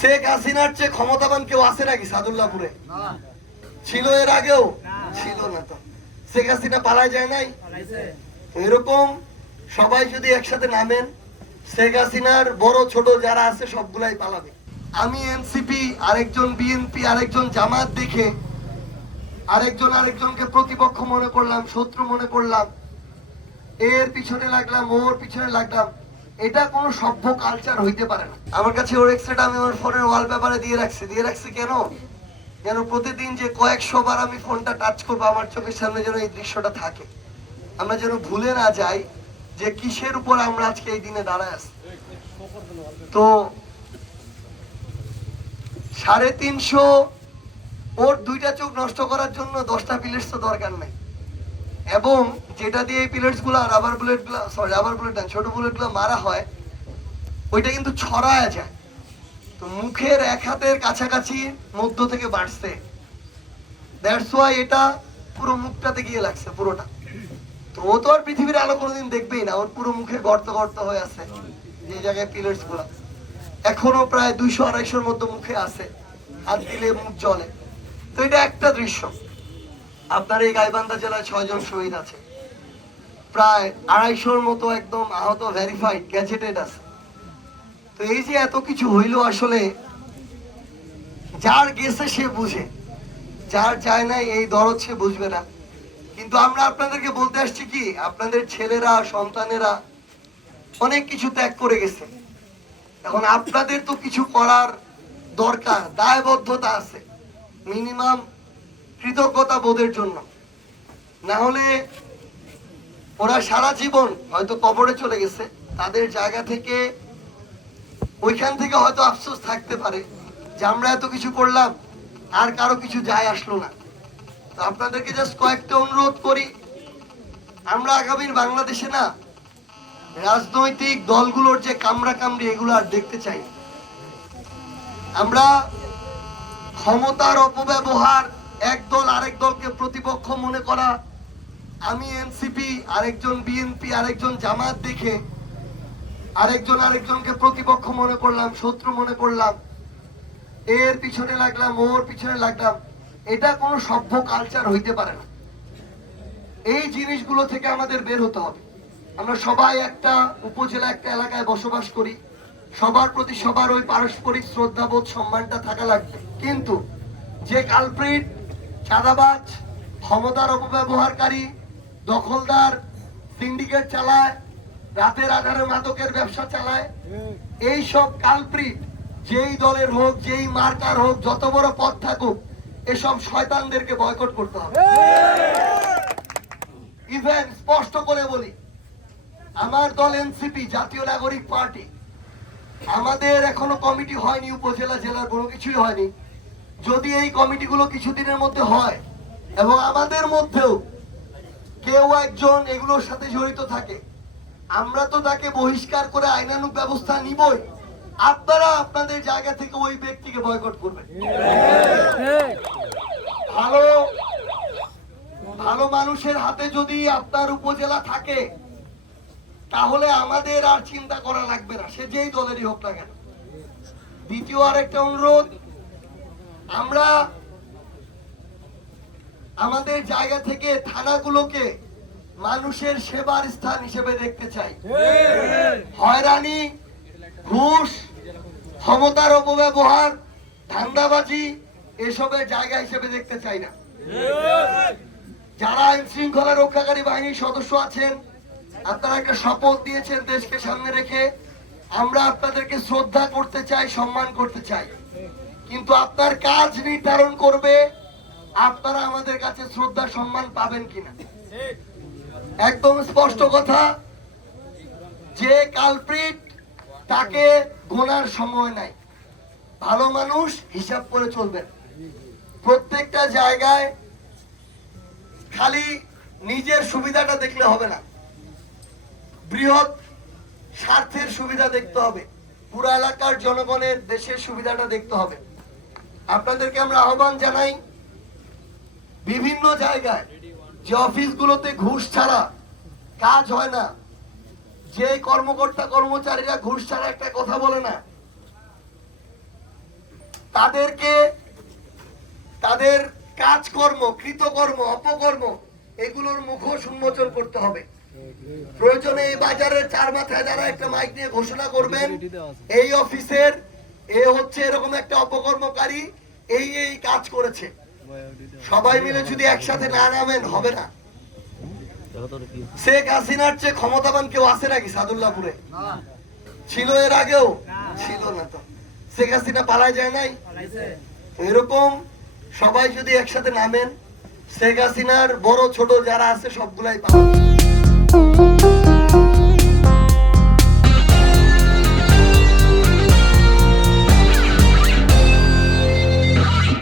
শেখ হাসিনার চেয়ে ক্ষমতাবান কেউ আছে নাকি সাদুল্লাহপুরে? ছিল এর আগেও? ছিল না। তো শেখ হাসিনা পালায় যায় নাই? এরকম সবাই যদি একসাথে নামেন, শেখ হাসিনার বড় ছোট যারা আছে সবগুলাই পালাবে। আমি এনসিপি, আরেকজন বিএনপি, আরেকজন জামাত দেখে আরেকজন আরেকজনকে প্রতিপক্ষ মনে করলাম, শত্রু মনে করলাম, এর পিছনে লাগলাম, ওর পিছনে লাগলাম। এটা কোনো সভ্য কালচার হইতে পারে না। আমার কাছে ওর এক্সট্রাটা আমি আমার ফোনের ওয়ালপেপারে দিয়ে রাখছি কেন? যেন প্রতিদিন যে কয়েকশো বার আমি ফোনটা টাচ করবো, আমার চোখের সামনে যেন এই দৃশ্যটা থাকে। আমরা যেন ভুলে না যাই যে কিসের উপর আমরা আজকে এই দিনে দাঁড়ায় আছি। তো 350 ওর 2টা চোখ নষ্ট করার জন্য 10টা পিলেটস তো দরকার নাই। এবং যেটা দিয়ে এই পিলেটস গুলা, রাবার বুলেট না, ছোট বুলেট গুলো মারা হয়, ওইটা কিন্তু ছড়ায় যায়। তো মুখের 1 হাতের কাছাকাছি মধ্য থেকে বাড়ছে, দ্যাটস ওয়াই এটা পুরো মুখটাতে গিয়ে লাগছে পুরোটা। তো ও তো আর পৃথিবীর আলো কোনোদিন দেখবেই না, ওর পুরো মুখে গর্ত গর্ত হয়ে আছে যে জায়গায় পিলার্স গুলা। এখনো প্রায় 200-250-র মধ্যে মুখে আছে, হাত দিলে মুখ জ্বলে। তো এটা একটা দৃশ্য। আপনার এই গাইবান্ধা জেলায় 6 জন শহীদ আছে, প্রায় 250-র মতো একদম আহত, ভেরিফাইড, গ্যাজেটেড আছে। তো এই যে এত কিছু হইল, আসলে যার গেছে সে বুঝে, যার চায় নাই এই দরদ সে বুঝবে না। কিন্তু আমরা আপনাদেরকে বলতে আসছি কি, আপনাদের ছেলেরা, সন্তানেরা অনেক কিছু ত্যাগ করে গেছে। এখন আপনাদের তো কিছু করার দরকার, দায়বদ্ধতা আছে, মিনিমাম কৃতজ্ঞতা বোধের জন্য। না হলে ওরা সারা জীবন হয়তো কবরে চলে গেছে, তাদের জায়গা থেকে ওইখান থেকে হয়তো আফসোস থাকতে পারে যে আমরা এত কিছু করলাম আর কারো কিছু যায় আসলো না। তো আপনাদেরকে জাস্ট কয়েকটা অনুরোধ করি, আমরা আগামীর বাংলাদেশে না রাজনৈতিক দলগুলোর যে কামড়া কামড়ি এগুলো আর দেখতে চাই। আমরা ক্ষমতার অপব্যবহার, একদল আরেক দলকে প্রতিপক্ষ মনে করা, আমি এনসিপি, আরেকজন বিএনপি, আরেকজন জামাত দেখে আরেকজন আরেকজনকে প্রতিপক্ষ মনে করলাম, শত্রু মনে করলাম, এর পিছনে লাগলাম, ওর পিছনে লাগলাম। এটা কোনো সভ্য কালচার হইতে পারে না। এই জিনিসগুলো থেকে আমাদের বের হতে হবে। আমরা সবাই একটা উপজেলা, একটা এলাকায় বসবাস করি, সবার প্রতি সবার ওই পারস্পরিক শ্রদ্ধাবোধ, সম্মানটা থাকা লাগবে। কিন্তু যে কালপ্রিট, চাঁদাবাজ, ক্ষমতার অপব্যবহারকারী, দখলদার, সিন্ডিকেট চালায়, রাতের আধারে মাদকের ব্যবসা চালায়, এই সব কালপ্রিট যেই দলের হোক, যেই মার্কার হোক, যত বড় পদ থাকুক, এসব শয়তানদেরকে বয়কট করতে হবে। ইভেন স্পষ্ট করে বলি, আমার দল এনসিপি, জাতীয় নাগরিক পার্টি, আমাদের এখনো কমিটি হয়নি, উপজেলা জেলার কোনো কিছুই হয়নি। যদি এই কমিটিগুলো কিছুদিনের মধ্যে হয় এবং আমাদের মধ্যেও কেউ একজন এগুলোর সাথে জড়িত থাকে, আমরা তো তাকে বহিষ্কার করে আইনানুগ ব্যবস্থা নিবই। আপনারা আপনাদের জায়গা থেকে ওই ব্যক্তিকে বয়কট করবেন। ভালো ভালো মানুষের হাতে যদি আপনার উপজেলা থাকে, তাহলে আমাদের আর চিন্তা করা লাগবে না, সে যেই দলেরই হোক না কেন। দ্বিতীয় আরেকটা অনুরোধ, আমরা আমাদের জায়গা থেকে থানাগুলোকে মানুষের সেবার স্থান হিসেবে দেখতে চাই। হয়রানি, ঘুষ, ক্ষমতার অপব্যবহার, ধান্দাবাজি এসবের জায়গা হিসেবে দেখতে চাই না। যারা আইন শৃঙ্খলা রক্ষাকারী বাহিনীর সদস্য আছেন, আপনারা একটা শপথ দিয়েছেন দেশকে সামনে রেখে, আমরা আপনাদেরকে শ্রদ্ধা করতে চাই, সম্মান করতে চাই। কিন্তু আপনার কাজ নির্ধারণ করবে আপনারা আমাদের কাছে শ্রদ্ধা সম্মান পাবেন কিনা। একদম স্পষ্ট কথা, যে কালপ্রিট তাকে গোনার সময় নাই। ভালো মানুষ হিসাব করে চলবেন। প্রত্যেকটা জায়গায় খালি নিজের সুবিধাটা দেখলে হবে না, বৃহৎ স্বার্থের সুবিধা দেখতে হবে, পুরো এলাকার জনগণের, দেশের সুবিধাটা দেখতে হবে। আপনাদেরকে আমরা আহ্বান জানাই, বিভিন্ন জায়গায় যে অফিসগুলোতে ঘুষ ছাড়া কাজ হয় না, যে কর্মকর্তা কর্মচারীরা ঘুষ ছাড়া একটা কথা বলে না, তাদেরকে তাদের কাজকর্ম, কৃতকর্ম, অপকর্ম এগুলোর মুখোশ উন্মোচন করতে হবে। প্রয়োজনে এই বাজারের চার মাথায় যারা একটা মাইক নিয়ে ঘোষণা করবেন, এই অফিসের এ হচ্ছে এরকম একটা অপকর্মকারী, এই কাজ করেছে। সবাই মিলে যদি একসাথে না নামেন হবে না। শেখ হাসিনার চেয়ে ক্ষমতাবান কেউ আছে নাকি সাদুল্লাহপুরে? ছিল এর আগেও? ছিল না তো। শেখ হাসিনা পালায় যায় নাই? এরকম সবাই যদি একসাথে নামেন, শেখ হাসিনার বড় ছোট যারা আছে সবগুলাই পালাবে।